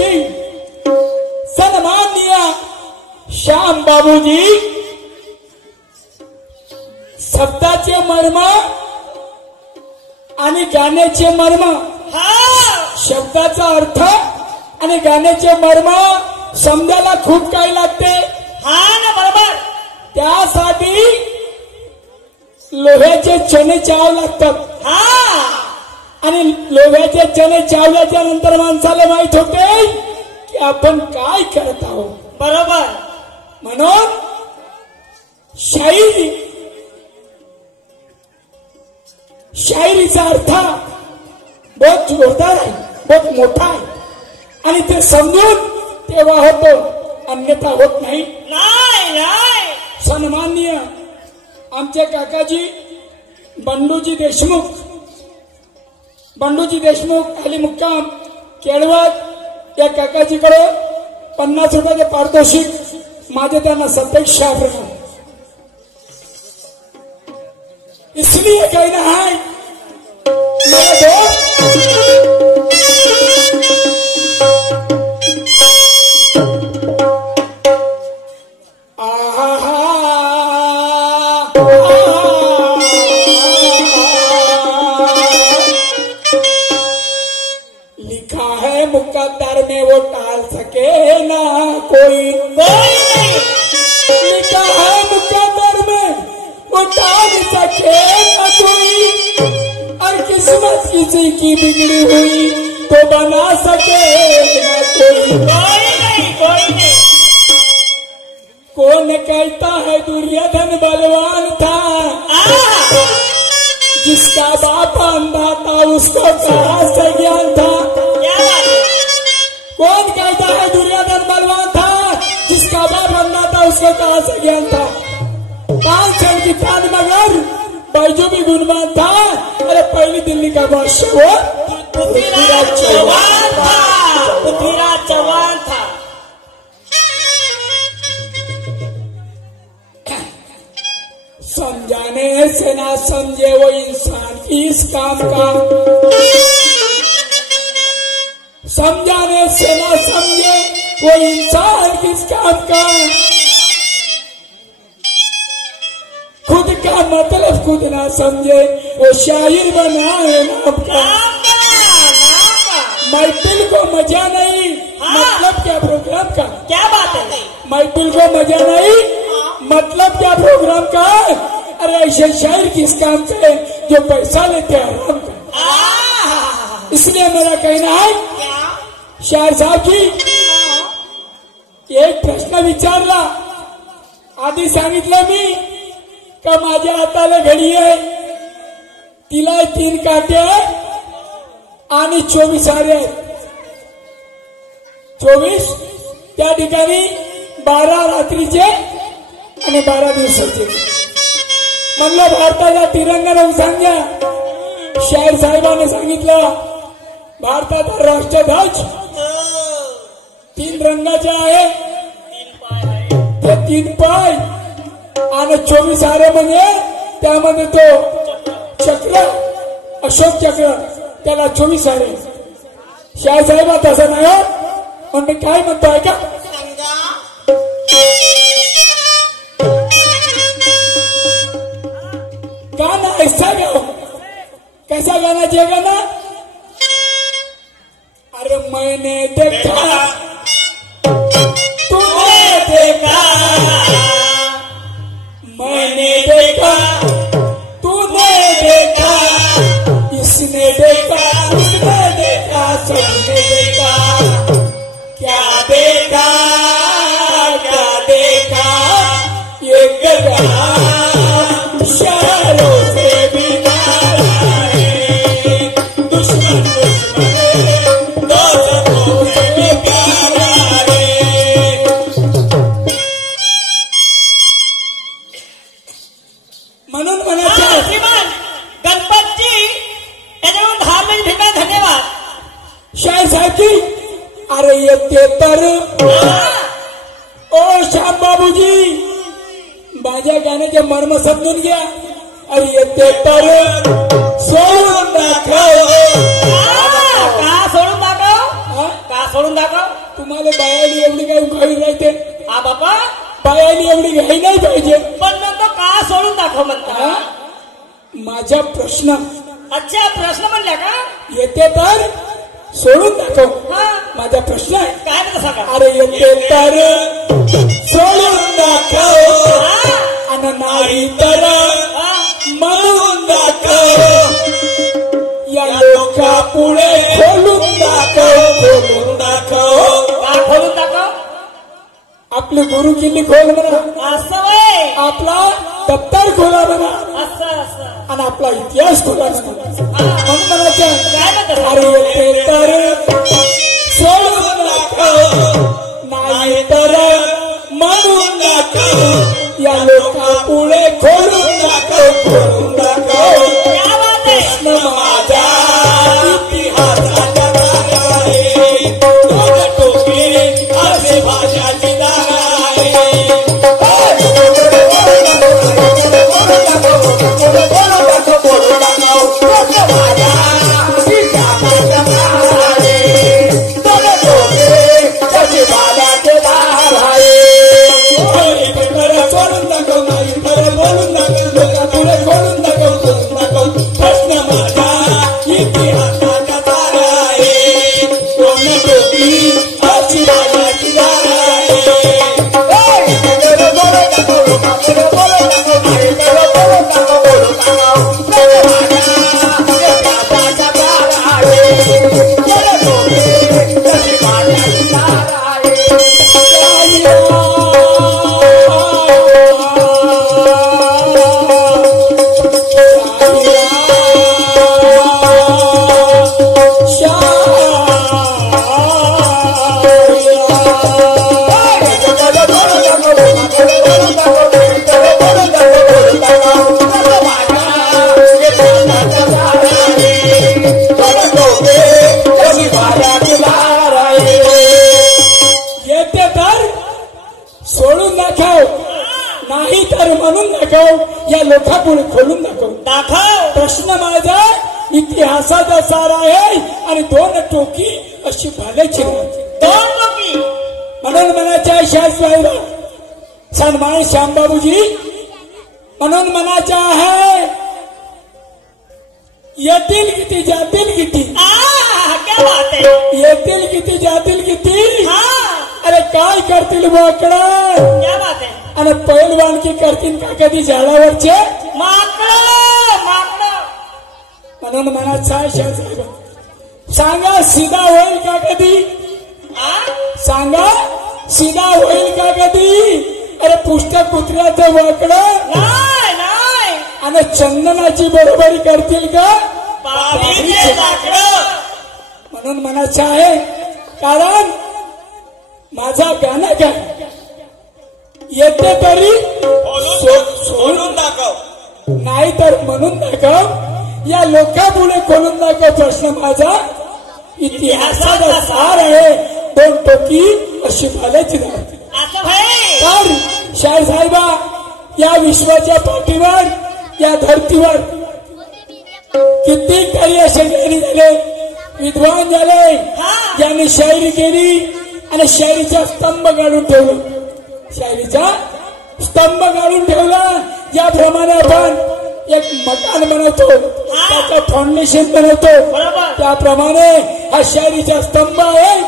की सन्माननीय श्याम बाबूजी शब्दाचे मर्म आणि गाण्याचे मर्म, शब्दाचा अर्थ आणि गाण्याचे मर्म समजायला खूप काही लागते. हा ना, बरोबर. त्यासाठी लोह्याचे चणे चाव लागतात. आणि लोह्याचे चणे चावल्याच्या नंतर माणसाला माहित होते की आपण काय करत आहोत. बरोबर. म्हणून शायरीचा अर्थ बहुत जोरदार आहे, बहुत मोठा आहे आणि ते समजून तेव्हा होतो, अन्यथा होत नाही. सन्माननीय आमचे काकाजी बंडूजी देशमुख खाली मुक्काम केळवत, या काकाजीकडे 50 रुपयाचे पारितोषिक माझे त्यांना सपेक्षा प्रमाण. इसलिए कहना है मेरे दोस्त, लिखा है मुकद्दर में वो टाल सके ना कोई. लिखा है मुकद्दर में वो टाल सके ना कोई, और किस्मत किसी की बिगड़ी हुई तो बना सके ना कोई. कौन कहता है दुर्योधन बलवान था, जिसका बाप अंधा था उसको कहाँ से ज्ञान था. कौन कहता है दुर्योधन बलवान था, जिसका बाप अंधा था उसको कहाँ से ज्ञान था. 5 क्षण की तान मगर बैजू भी गुणवान था. अरे पहली दिल्ली का बादशाह वो पृथ्वीराज चौहान था. समझाने से ना समझे वो इंसान किस काम का, समझाने से ना समझे वो इंसान किस काम का. खुद का मतलब खुद ना समझे वो शायर बनाए नाम का. महफिल को मजा नहीं, मतलब क्या प्रोग्राम का. क्या बात है. महफिल को मजा नहीं, मतलब क्या प्रोग्राम का. अरे ऐसे शायर किस काम से जो पैसा लेते हैं आराम का. इसलिए मेरा कहना है शायर साहब की, एक प्रश्न विचारला. आधी सांगितलं मी का माझ्या हाताला घडी आहे, तिला 3 काटे आणि 24 हारे आहेत. 24 त्या ठिकाणी 12 रात्रीचे आणि 12 दिवसाचे. म्हणलं भारताचा तिरंगा रंग सांगा. शाहीर साहेबांनी सांगितलं भारताचा राष्ट्रध्वज 3 रंगाचे आहे. ते 3 पाय आणि 24 हारे म्हणजे त्यामध्ये तो चक्र, अशोक चक्र, त्याला 24 हारे. शाहीर साहेब तसं नाही म्हणजे काय म्हणतोय का. गाना ऐसा गाओ. कैसा गाना चाहिए गाना. अरे मैंने देखा तूने देखा, मैंने देखा तूने देखा, इसने देखा उसने देखा, सबने देखा. क्या देखा क्या देखा ये गधा शहरों से भी मारा है. दुश्मन दोस्तों से भी प्यारा है. म्हणून म्हणायचं श्रीमान गणपतजी याच्यावरून 10 मिनिट भेटा. धन्यवाद शाहीर साहेब की. अरे येते तर ओ श्याम बाबूजी माझ्या गाण्याचे मर्म समजून घ्या. अरे येते तर सोडून दाखव. का सोडून दाखव. का सोडून दाखव. मला बायाली एवढी काही उखावी राहते. हा बाबा बायाली एवढी घाई नाही पाहिजे. पण म्हणतो का सोडून दाखव म्हणता. माझा प्रश्न अच्छा प्रश्न म्हणल्या का येते तर सोडून दाखव. हा माझा प्रश्न आहे. काय म्हणता सांगा. अरे येते तर सोडून दाखव आणि नाही तर म्हणून दाखव. या लोका पुढे खोलून दाखव. खोलून दाखव. का खोलून दाखव. आपली गुरु किल्ली खोल म्हणा. असं वय आपला दप्तर खोला म्हणा. असं असं आणि आपला इतिहास खोला म्हणा. म्हणून म्हणायचं काय म्हणता. अरे येते तर सोडून दाखव नाही तर म्हणून दाखव. या लोका पुढे खोलून दाखव. खोलून दाखव. क्या बात आहे. प्रश्न माझा इतिहासाचा दार आहे. दोन टोपी असे भाषाची दार आहे. या लोकापुढे खोलून दाखव. प्रश्न माझा इतिहासाचा सार आहे आणि दोन टोकी अशी भाल्याची राहते. दोन टोपी म्हणून म्हणायच्या शास्त्राला सन्मान श्यामबाबूजी. म्हणून म्हणायचं आहे येतील किती जातील किती. क्या बात आहे. येतील किती जातील किती. हा अरे काय करतील बोकडं. क्या बात आहे. आणि पैलवानकी करतील का कधी झाडावरचे माकडं माकडं. म्हणून म्हणायचं आहे शास्त्र सांगा सीधा होईल का कधी. सांगा सीधा होईल का कधी. अरे पुस्तक कुत्र्याचं वाकडं नाही नाही. आणि चंदनाची बरोबरी करतील का बाबरीचे लाकडं. म्हणून म्हणायचं आहे कारण माझा गाणं काय येते तरी सोडून दाखव नाही तर म्हणून दाखव. या लोकापुढे खोलून दाखव. प्रश्न माझा इतिहासाचा सार आहे. दोन टोकी अशी भाल्याची राहते. असं भाई तर शाहीर साहेबा या विश्वाच्या पाठीवर या धर्तीवर कितीतरी असे ज्ञानी झाले विद्वान झाले ज्यांनी शायरी केली आणि शायरीचा स्तंभ काढून ठेवला. शायरीचा स्तंभ काढून ठेवला. ज्याप्रमाणे आपण एक मकान बनवतो त्याचं फाउंडेशन बनवतो त्याप्रमाणे हा शायरीचा स्तंभ आहे.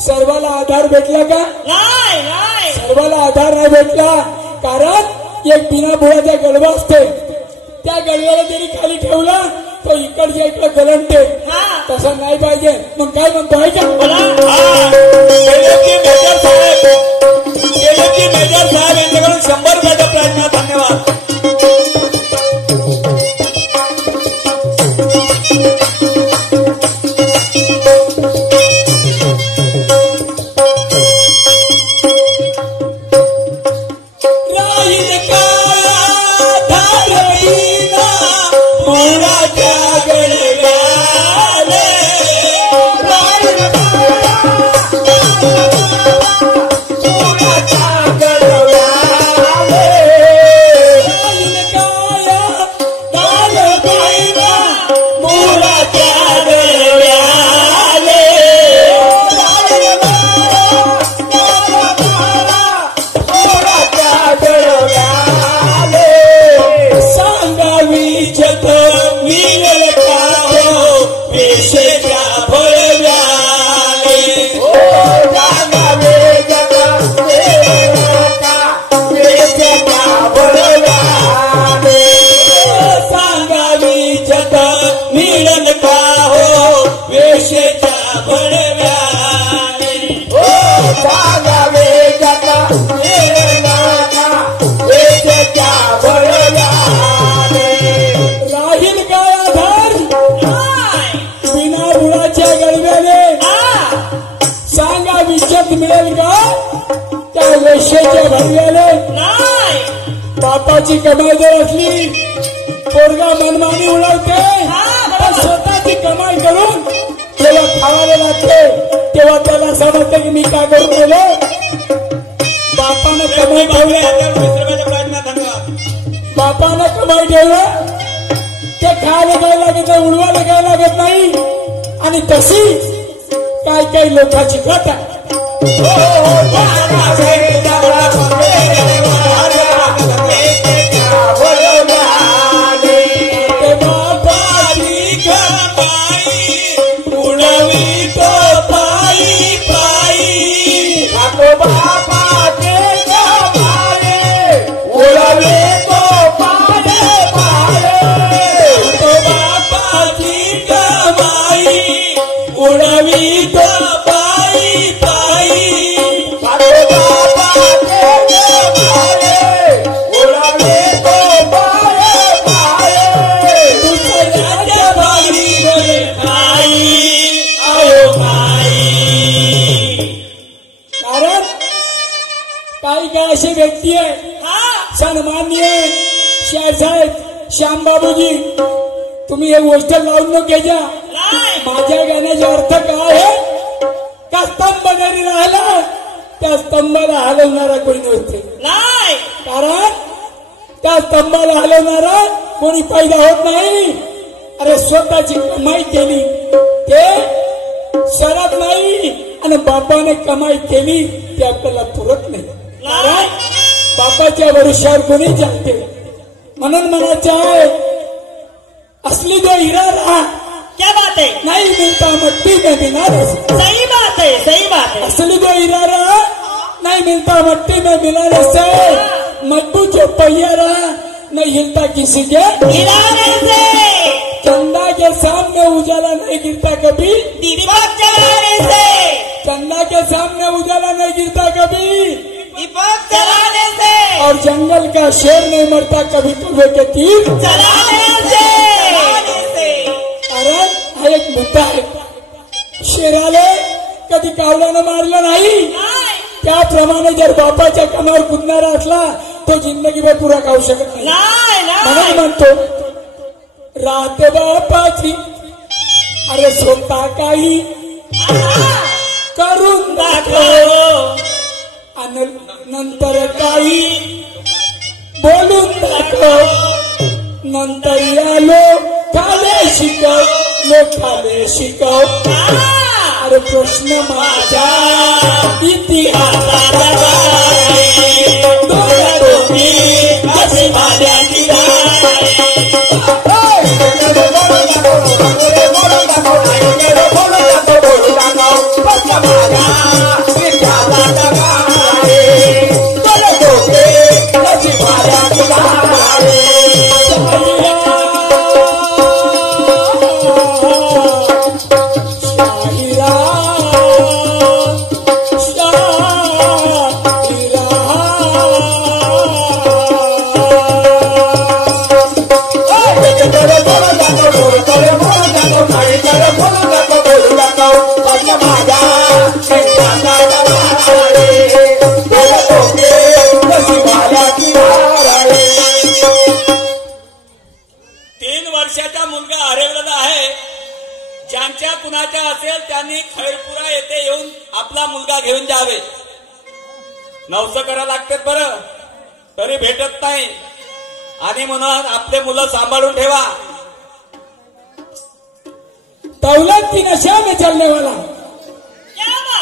सर्वाला आधार भेटला का नाही नाही. सर्वाला आधार नाही भेटला कारण एक बिना बुडाचा गडवा असते. त्या गडव्याला जरी खाली ठेवला तो इकडच्या इकडे गलंटे. तसं नाही पाहिजे. मग काय म्हणतो आहे का मेजर साहेब यांच्याकडून 100 रुपयाचा प्रयत्न. धन्यवाद. मोराच्या गडव्याले वेशेच्या भडव्याने ओ सांगावे जगा वेळेला वेशेच्या भडव्याने राहील काय आधार बिना रुळाच्या गडव्याने सांगा विषत मिळेल का त्या वेशेच्या भडव्याने नाही बापाची कमाई जर असली पोरगा मनमानी उडवते पण स्वतःची कमाई करून जेव्हा खावायला लागते तेव्हा त्याला समजते की मी काय करून गेलो बापानं कमाई ठेवलं विसरण्याच्या प्रयत्नात धन्यवाद. बापानं कमाई ठेवलं ते खायला काय लागत नाही उडवायला काय लागत नाही आणि तशी काय काही लोकांची कट आहे अशी व्यक्ती आहे सन्माननीय शाहसाहेब श्यामबाबूजी तुम्ही हे गोष्ट लावून न घ्या माझ्या गाण्याचा अर्थ काय आहे का स्तंभ जरी राहिला त्या स्तंभाला हलवणारा कोणी नव्हते कारण त्या स्तंभाला हलवणारा कोणी पैदा होत नाही अरे स्वतःची कमाई केली ते सरत नाही आणि बापाने कमाई केली ते आपल्याला पुरत नाही कारण बापाच्या भरोश्यावर कोणी जाते म्हणून म्हणायचं आहे असली जो हिरा रहा क्या बात है नहीं मिलता मट्टी में मिला सही बात है सही बात है असली जो हीरा रहा नहीं मिलता मट्टी में मिलाने से मजबूत जो पहिया रहा नहीं हिलता किसी के हिलाने से चंदा के सामने उजाला नहीं गिरता कभी दीपक जलाने से चंदा के सामने उजाला नहीं गिरता कभी दीपक जलाने से और जंगल का शेर नहीं मरता कभी कुएं के तीर जलाने से कारण हा एक मुद्दा आहे शेराले कधी कावल्यानं मारलं नाही त्याप्रमाणे जर बापाच्या कामावर कुदणारा असला तो जिंदगीभर पुरा खाऊ शकत नाही म्हणून म्हणतो राहते बापाची अरे स्वतः काही करून दाखव आणि नंतर काही बोलून दाखव नंतर आलो खाले शिकव लोकाले शिकव अरे प्रश्न माझा इतिहासाचा असे माझ्या घेऊन जावे नवस करा लागतात बरं तरी भेटत नाही आणि म्हणून आपले मुलं सांभाळून ठेवा दौलत की नशा में चलने वाला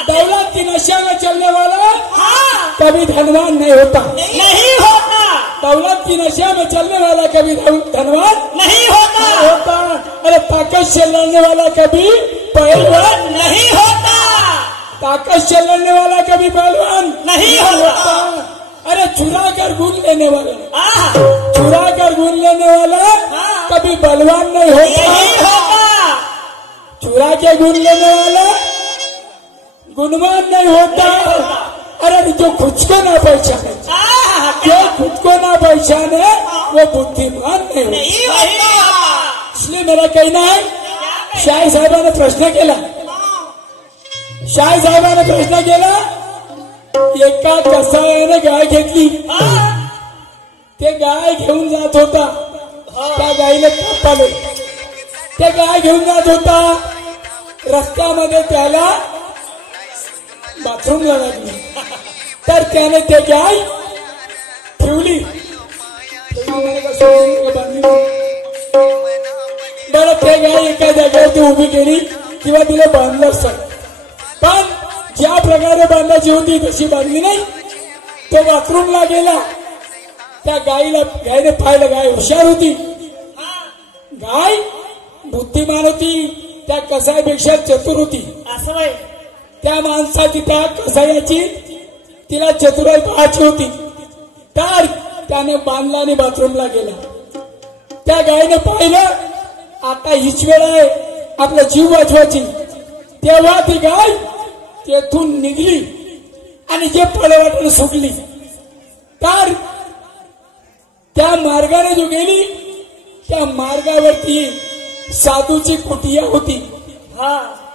दौलत की नशा में चलने वाला कभी धनवान नहीं होता दौलत की नशा में चलने वाला कभी धनवान नहीं होता अरे ताकत से लड़ने वाला कभी पहलवान नहीं होता ताकत से लड़ने वाला कभी पहलवान नहीं होता अरे चुरा कर गुण लेने वाला कभी बलवान नहीं होता चुरा के गुण लेने वाला गुणवान नहीं होता। अरे जो खुद को ना पहचाने, जो खुद को ना पहचाने वो बुद्धिमान नहीं होता। इसलिए मेरा कहना है, शाही साहेबांनी प्रश्न केला, शाही साहेबांनी प्रश्न केला, एका कसायाने गाय घेतली, ते गाय घेऊन जात होता, त्या गायीला कापाले, ते गाय घेऊन जात होता, रस्त्यामध्ये त्याला बाथरूमला लागली, तर त्याने ते गाय ठेवली, बरं ते गाय एका जागेवरती उभी केली किंवा तिला बांधलं असतं, पण ज्या प्रकारे बांधायची होती तशी बांधली नाही, तो बाथरूमला गेला, त्या गायने पाहिलं, गाय हुशार होती, गाय बुद्धिमान होती, त्या कसाईपेक्षा चतुर होती, असं त्या माणसाची त्या कसायाची तिला चतुराई पाहायची होती, तर त्याने बांधला आणि बाथरूमला गेला, त्या गायने पाहिलं आता हीच वेळ आहे आपला जीव वाचवायची, तेव्हा ती गाय तेथून निघली आणि जे पळवाटाने सुटली, तर त्या मार्गाने जो गेली त्या मार्गावरती साधूची कुटिया होती।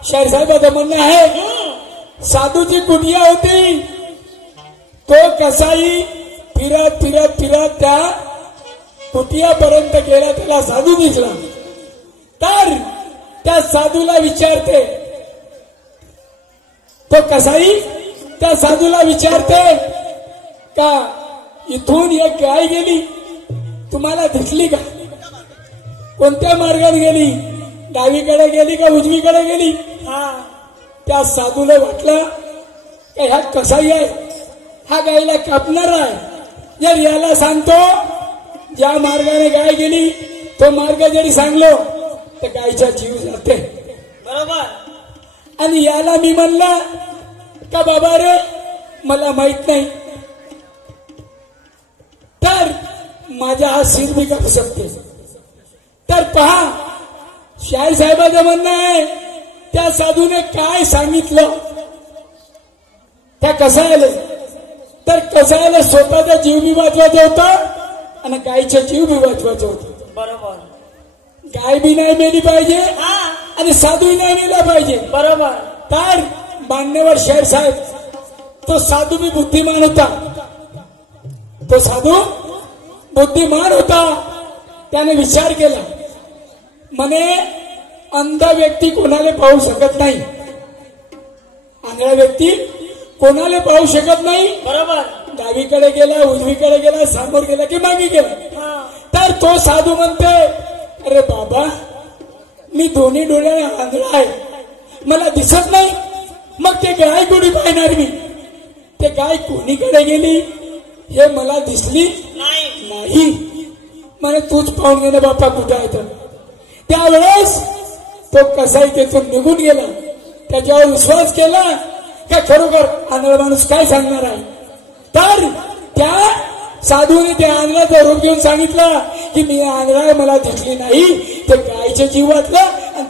शाहीर साहेबांचं म्हणणं आहे साधूची कुटिया होती, तो कसाई फिरत फिरत फिरत त्या कुटियापर्यंत गेला, त्याला साधू दिसला, तर त्या साधूला विचारते, तो कसाई त्या साधूला विचारते का इथून एक गाय गेली तुम्हाला दिसली का, कोणत्या मार्गाने गेली, डावीकडे गेली का उजवीकडे गेली। त्या साधूला वाटलं की हा कसाई आहे, हा गायला कापणार आहे, जर याला सांगतो ज्या मार्गाने गाय गेली तो मार्ग जरी सांगलो तर गायचा जीव जाते, बरोबर। आणि याला मी म्हणलं का बाबा रे मला माहित नाही, तर माझा हा शिर मी कापू शकते, तर पहा शाहीर साहेबांचं म्हणणं आहे त्या साधूने काय सांगितलं त्या कसायाला, तर कसायाला स्वतःचा जीव बी वाचवायचा होता आणि गायचा जीव बी वाचवायचा होता, बरोबर। गाय बी नाही मेली पाहिजे आणि साधूही नाही मेला पाहिजे, बरोबर। तर मान्यवर शाहीर साहेब तो साधू बी बुद्धिमान होता, तो साधू बुद्धिमान होता, त्याने विचार केला, म्हणे अंध व्यक्ती कोणाला पाहू शकत नाही, आंधळा व्यक्ती कोणाला पाहू शकत नाही, बरोबर। डावीकडे गेला उजवीकडे गेला समोर गेला की मागे गेला, तर तो साधू म्हणते अरे बाबा मी दोन्ही डोळ्याने आंधळा आहे, मला दिसत नाही, मग ते गाय कोणी पाहणार मी, ते गाय कोणीकडे गेली हे मला दिसली नाही, म्हणे तूच पाहून गेले बापा कुठं आहे, तर त्यावेळेस तो कसाई तेथून निघून गेला, त्याच्यावर विश्वास केला का खरोखर आंधळा माणूस काय सांगणार आहे, तर त्या साधूने त्या आंधळाचा रूप घेऊन सांगितलं की मी आंधळा मला दिसली नाही, ते गायचे जीव वाचलं आणि